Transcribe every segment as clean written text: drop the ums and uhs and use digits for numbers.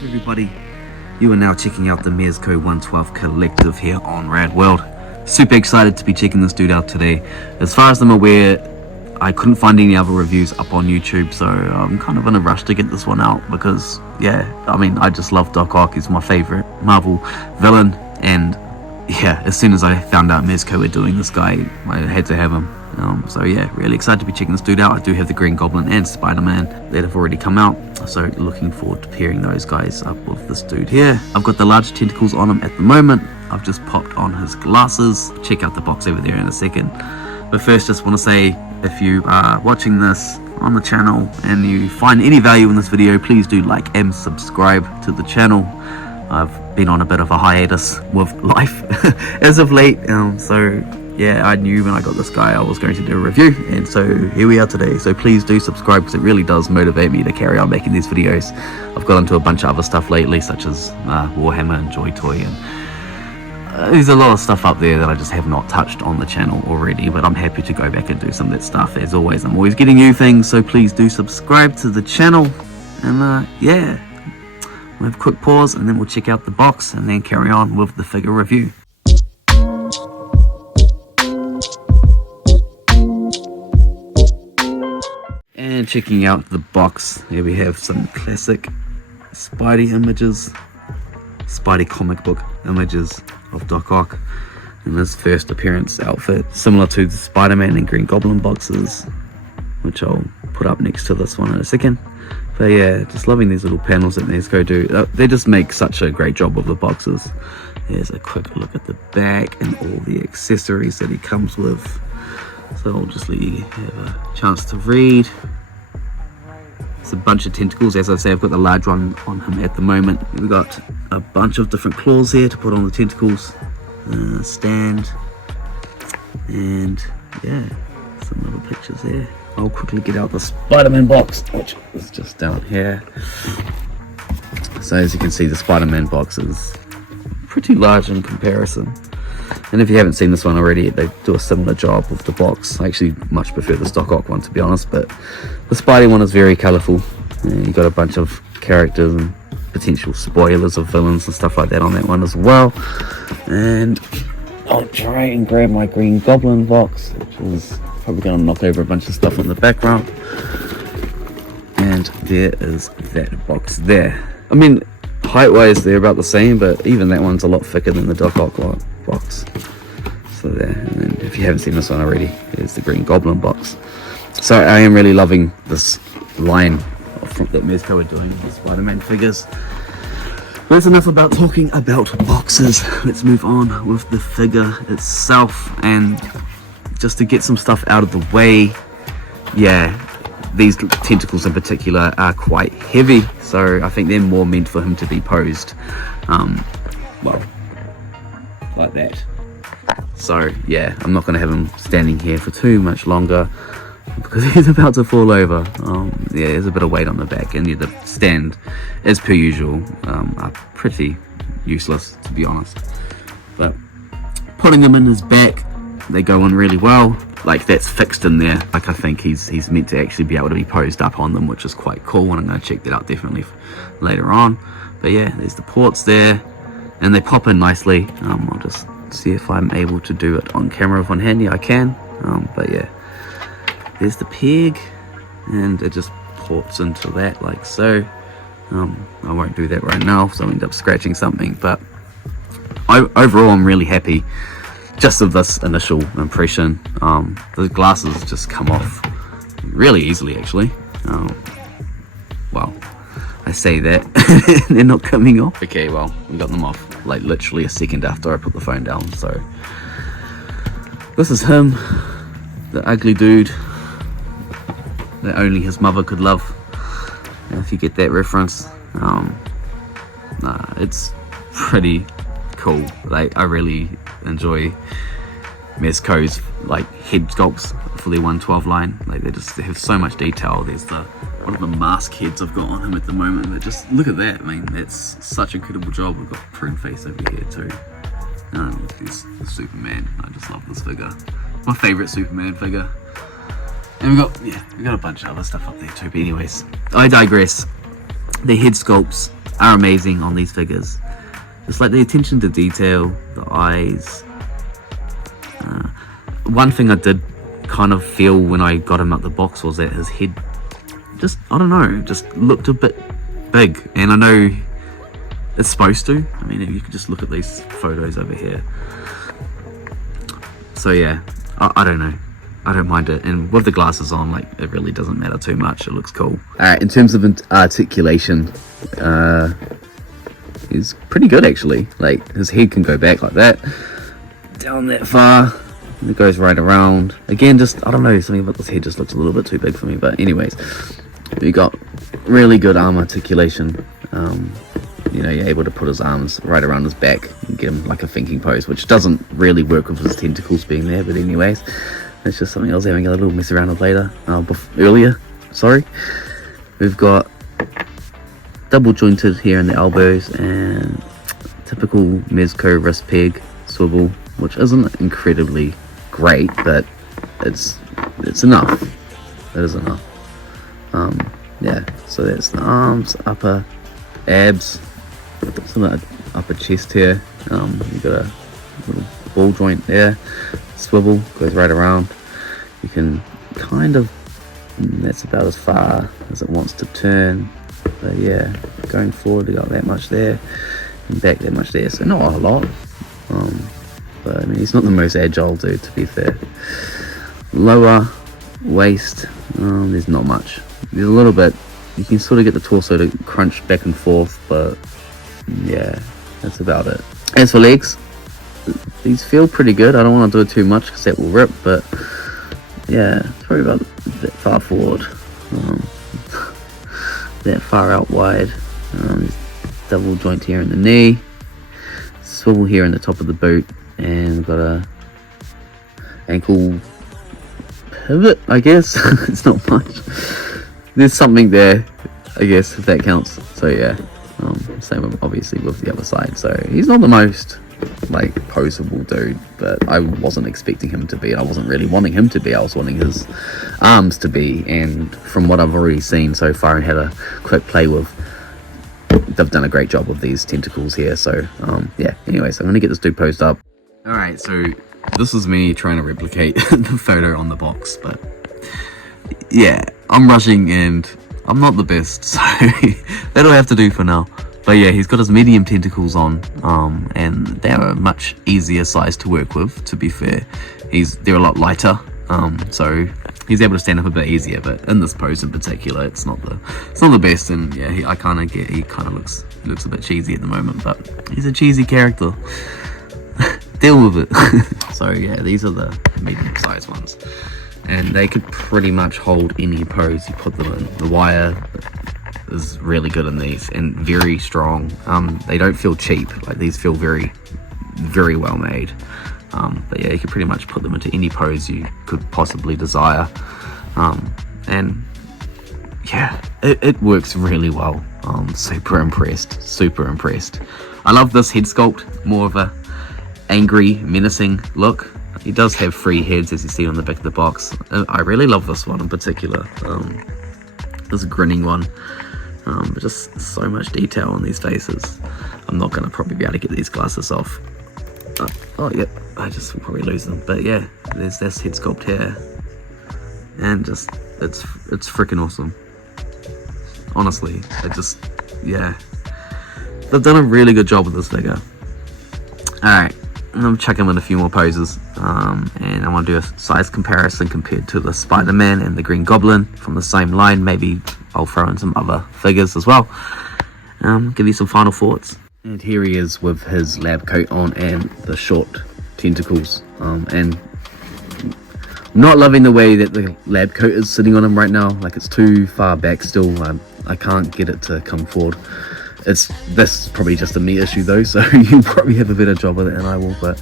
up everybody? You are now checking out the Mezco 112 collective here on RADWORLD. Super excited to be checking this dude out today. As far as I'm aware, I couldn't find any other reviews up on YouTube, so I'm kind of in a rush to get this one out because, yeah, I mean, I just love Doc Ock. He's my favorite Marvel villain, and yeah, as soon as I found out Mezco were doing this guy, I had to have him. So yeah, really excited to be checking this dude out. I do have the Green Goblin and Spider-Man that have already come out, so looking forward to pairing those guys up with this dude here. I've got the large tentacles on him at the moment. I've just popped on his glasses. Check out the box over there in a second. But first, just want to say, if you are watching this on the channel and you find any value in this video, please do like and subscribe to the channel. I've been on a bit of a hiatus with life as of late, so yeah, I knew when I got this guy I was going to do a review, and so here we are today. So please do subscribe because it really does motivate me to carry on making these videos. I've got into a bunch of other stuff lately, such as Warhammer and Joy Toy, and there's a lot of stuff up there that I just have not touched on the channel already, but I'm happy to go back and do some of that stuff. As always, I'm always getting new things, so please do subscribe to the channel. And yeah, we'll have a quick pause and then we'll check out the box and then carry on with the figure review. And checking out the box, here we have some classic Spidey images, Spidey comic book images of Doc Ock in his first appearance outfit, similar to the Spider-Man and Green Goblin boxes, which I'll put up next to this one in a second. But yeah, just loving these little panels that Mezco do. They just make such a great job with the boxes. Here's a quick look at the back and all the accessories that he comes with. So I'll just let you have a chance to read. It's a bunch of tentacles. As I say, I've got the large one on him at the moment. We've got a bunch of different claws here to put on the tentacles, stand, and yeah, some other pictures there. I'll quickly get out the Spider-Man box, which is just down here. So as you can see, the Spider-Man box is pretty large in comparison. And if you haven't seen this one already, they do a similar job with the box. I actually much prefer the Doc Ock one, to be honest, but the Spidey one is very colourful. You got a bunch of characters and potential spoilers of villains and stuff like that on that one as well. And I'll try and grab my Green Goblin box, which is probably going to knock over a bunch of stuff in the background. And there is that box there. I mean, height-wise, they're about the same, but even that one's a lot thicker than the Doc Ock box. So there, and then if you haven't seen this one already, here's the Green Goblin box. So I am really loving this line that Mezco are doing with the Spider-Man figures. But that's enough about talking about boxes. Let's move on with the figure itself, and just to get some stuff out of the way, yeah, these tentacles in particular are quite heavy, so I think they're more meant for him to be posed, well, like that. So yeah, I'm not going to have him standing here for too much longer because he's about to fall over. Yeah, there's a bit of weight on the back, and yeah, the stand, as per usual, are pretty useless, to be honest. But putting them in his back, they go on really well. Like, that's fixed in there. Like, I think he's meant to actually be able to be posed up on them, which is quite cool, and I'm going to check that out definitely later on. But yeah, there's the ports there, and they pop in nicely. I'll just see if I'm able to do it on camera with one hand. Yeah, I can. But yeah, there's the peg, and it just ports into that like so. I won't do that right now, so I'll end up scratching something. But overall, I'm really happy just of this initial impression. The glasses just come off really easily, actually. Well, I say that they're not coming off. Okay, well, we got them off like literally a second after I put the phone down. So this is him, the ugly dude that only his mother could love, if you get that reference. It's pretty cool. Like, I really enjoy Mezco's like head sculpts for their 112 line. Like, they have so much detail. There's one of the mask heads I've got on him at the moment, but just look at that. I mean, that's such an incredible job. We've got prune face over here too. There's Superman. I just love this figure. My favorite Superman figure. And we got a bunch of other stuff up there too, but anyways, I digress. The head sculpts are amazing on these figures. Just like the attention to detail, the eyes. One thing I did kind of feel when I got him out the box was that his head just, I don't know, just looked a bit big. And I know it's supposed to. I mean, you can just look at these photos over here. So yeah, I don't know. I don't mind it, and with the glasses on, like, it really doesn't matter too much. It looks cool. Alright, in terms of articulation, he's pretty good actually. Like, his head can go back like that, down that far, and it goes right around. Again, just, I don't know, something about this head just looks a little bit too big for me, but anyways, you got really good arm articulation. You know, you're able to put his arms right around his back and get him like a thinking pose, which doesn't really work with his tentacles being there, but anyways, it's just something I was having a little mess around with later, earlier, sorry. We've got double jointed here in the elbows and typical Mezco wrist peg swivel, which isn't incredibly great, but it's enough. It is enough. Yeah, so that's the arms, upper abs, some of the upper chest here. You've got a little ball joint there, swivel, goes right around. You can kind of, that's about as far as it wants to turn, but yeah, going forward we got that much there, and back that much there, so not a lot. But I mean, he's not the most agile dude, to be fair. Lower waist, there's not much. There's a little bit, you can sort of get the torso to crunch back and forth, but yeah, that's about it. As for legs, these feel pretty good. I don't want to do it too much because that will rip, but yeah, it's probably about that far forward, that far out wide. Double joint here in the knee, swivel here in the top of the boot, and we've got a ankle pivot, I guess. It's not much. There's something there, I guess, if that counts. So yeah, same obviously with the other side. So he's not the most like poseable dude, but I wasn't expecting him to be, and I wasn't really wanting him to be. I was wanting his arms to be, and from what I've already seen so far and had a quick play with, they've done a great job with these tentacles here. So yeah, anyways, I'm gonna get this dude posed up. Alright, so this is me trying to replicate the photo on the box, but yeah, I'm rushing and I'm not the best, so that'll have to do for now. But yeah, he's got his medium tentacles on, and they're a much easier size to work with, to be fair. They're a lot lighter, so he's able to stand up a bit easier, but in this pose in particular, it's not the best, and yeah, he kind of looks a bit cheesy at the moment, but he's a cheesy character. Deal with it. So yeah, these are the medium sized ones, and they could pretty much hold any pose you put them in. The wire is really good in these and very strong. They don't feel cheap, like these feel very, very well made. But yeah, you can pretty much put them into any pose you could possibly desire, and yeah, it works really well. Super impressed. I love this head sculpt, more of a angry, menacing look. He does have 3 heads, as you see on the back of the box. I really love this one in particular, this grinning one. But just so much detail on these faces. I'm not going to probably be able to get these glasses off. Oh yeah, I just will probably lose them. But yeah, there's this head sculpt here, and just it's freaking awesome. Honestly, yeah, they've done a really good job with this figure. Alright, I'm going to chuck him in a few more poses, and I want to do a size comparison compared to the Spider-Man and the Green Goblin from the same line. Maybe I'll throw in some other figures as well. Give you some final thoughts. And here he is with his lab coat on and the short tentacles, and not loving the way that the lab coat is sitting on him right now. Like, it's too far back still. I can't get it to come forward. This is probably just a me issue though, so you'll probably have a better job with it than I will, but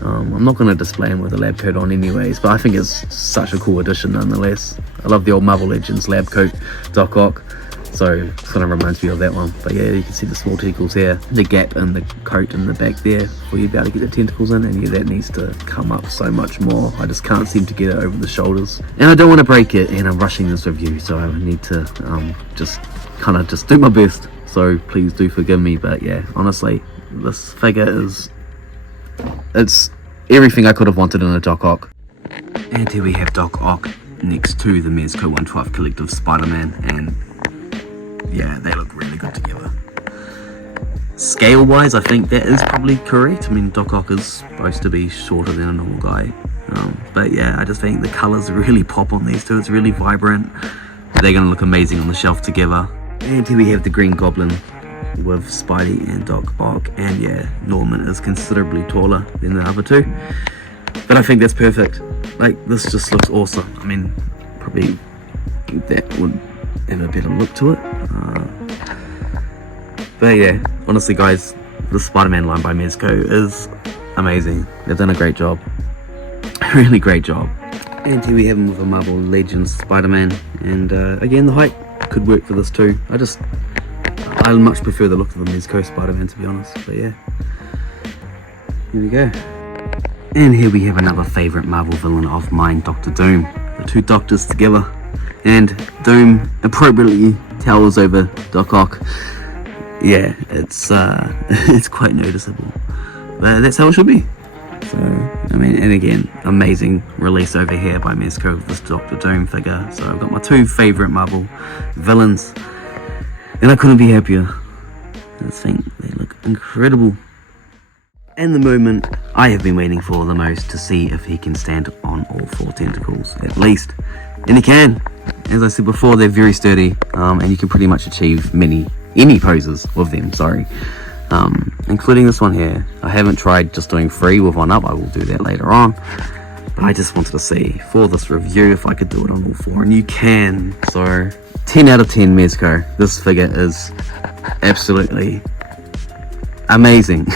I'm not going to display him with a lab coat on anyways, but I think it's such a cool addition nonetheless. I love the old Marvel Legends lab coat Doc Ock. So it kind of reminds me of that one. But yeah, you can see the small tentacles here, the gap in the coat in the back there for you to be able to get the tentacles in, and yeah, that needs to come up so much more. I just can't seem to get it over the shoulders, and I don't want to break it, and I'm rushing this review, so I need to just do my best. So please do forgive me. But yeah, honestly, this figure it's everything I could have wanted in a Doc Ock. And here we have Doc Ock next to the Mezco 112 Collective Spider-Man, and yeah, they look really good together. Scale wise, I think that is probably correct. I mean, Doc Ock is supposed to be shorter than a normal guy, but yeah, I just think the colors really pop on these two. It's really vibrant. They're gonna look amazing on the shelf together. And here we have the Green Goblin with Spidey and Doc Ock, and yeah, Norman is considerably taller than the other two, but I think that's perfect. Like, this just looks awesome. I mean, probably that would have a better look to it, but yeah, honestly guys, the Spider-Man line by Mezco is amazing. They've done a great job, really great job. And here we have him with a Marvel Legends Spider-Man, and again, the height could work for this too. I much prefer the look of the Mezco Spider-Man, to be honest. But yeah, here we go. And here we have another favourite Marvel villain of mine, Dr. Doom. The two doctors together, and Doom appropriately towers over Doc Ock. Yeah, it's it's quite noticeable, but that's how it should be. So, I mean, and again, amazing release over here by Mezco with this Dr. Doom figure. So I've got my two favourite Marvel villains, and I couldn't be happier. I just think they look incredible. And the moment I have been waiting for the most, to see if he can stand on all four tentacles, at least. And he can. As I said before, they're very sturdy, and you can pretty much achieve any poses with them, sorry. Including this one here. I haven't tried just doing 3 with one up. I will do that later on. But I just wanted to see for this review if I could do it on all 4, and you can. So 10 out of 10 Mezco. This figure is absolutely amazing.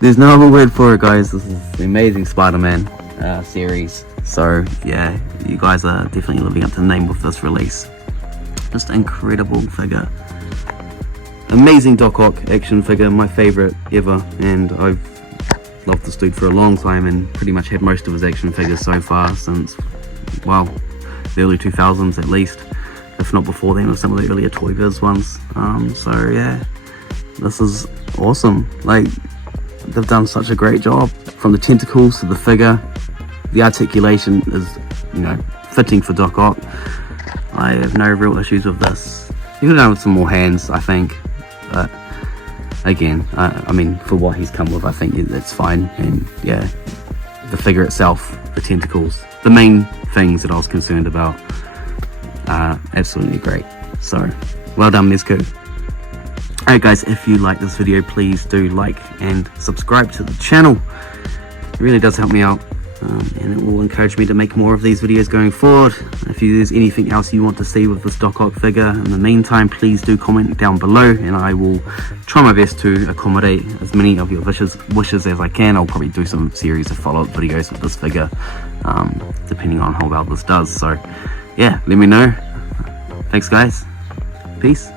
There's no other word for it, guys. This is the Amazing Spider-Man series. So yeah, you guys are definitely living up to the name with this release. Just an incredible figure. Amazing Doc Ock action figure, my favourite ever, and I've loved this dude for a long time, and pretty much had most of his action figures so far since, well, the early 2000s at least, if not before then, with some of the earlier Toy Biz ones. So yeah, this is awesome. Like, they've done such a great job, from the tentacles to the figure. The articulation is, you know, fitting for Doc Ock. I have no real issues with this. You could have done with some more hands, I think, but again, I mean, for what he's come with, I think that's fine. And yeah, the figure itself, the tentacles, the main things that I was concerned about, are absolutely great. So well done, Mezco. Alright guys, if you like this video, please do like and subscribe to the channel. It really does help me out, and it will encourage me to make more of these videos going forward. If there's anything else you want to see with this Doc Ock figure, in the meantime, please do comment down below, and I will try my best to accommodate as many of your wishes as I can. I'll probably do some series of follow-up videos with this figure, depending on how well this does. So yeah, let me know. Thanks guys, peace.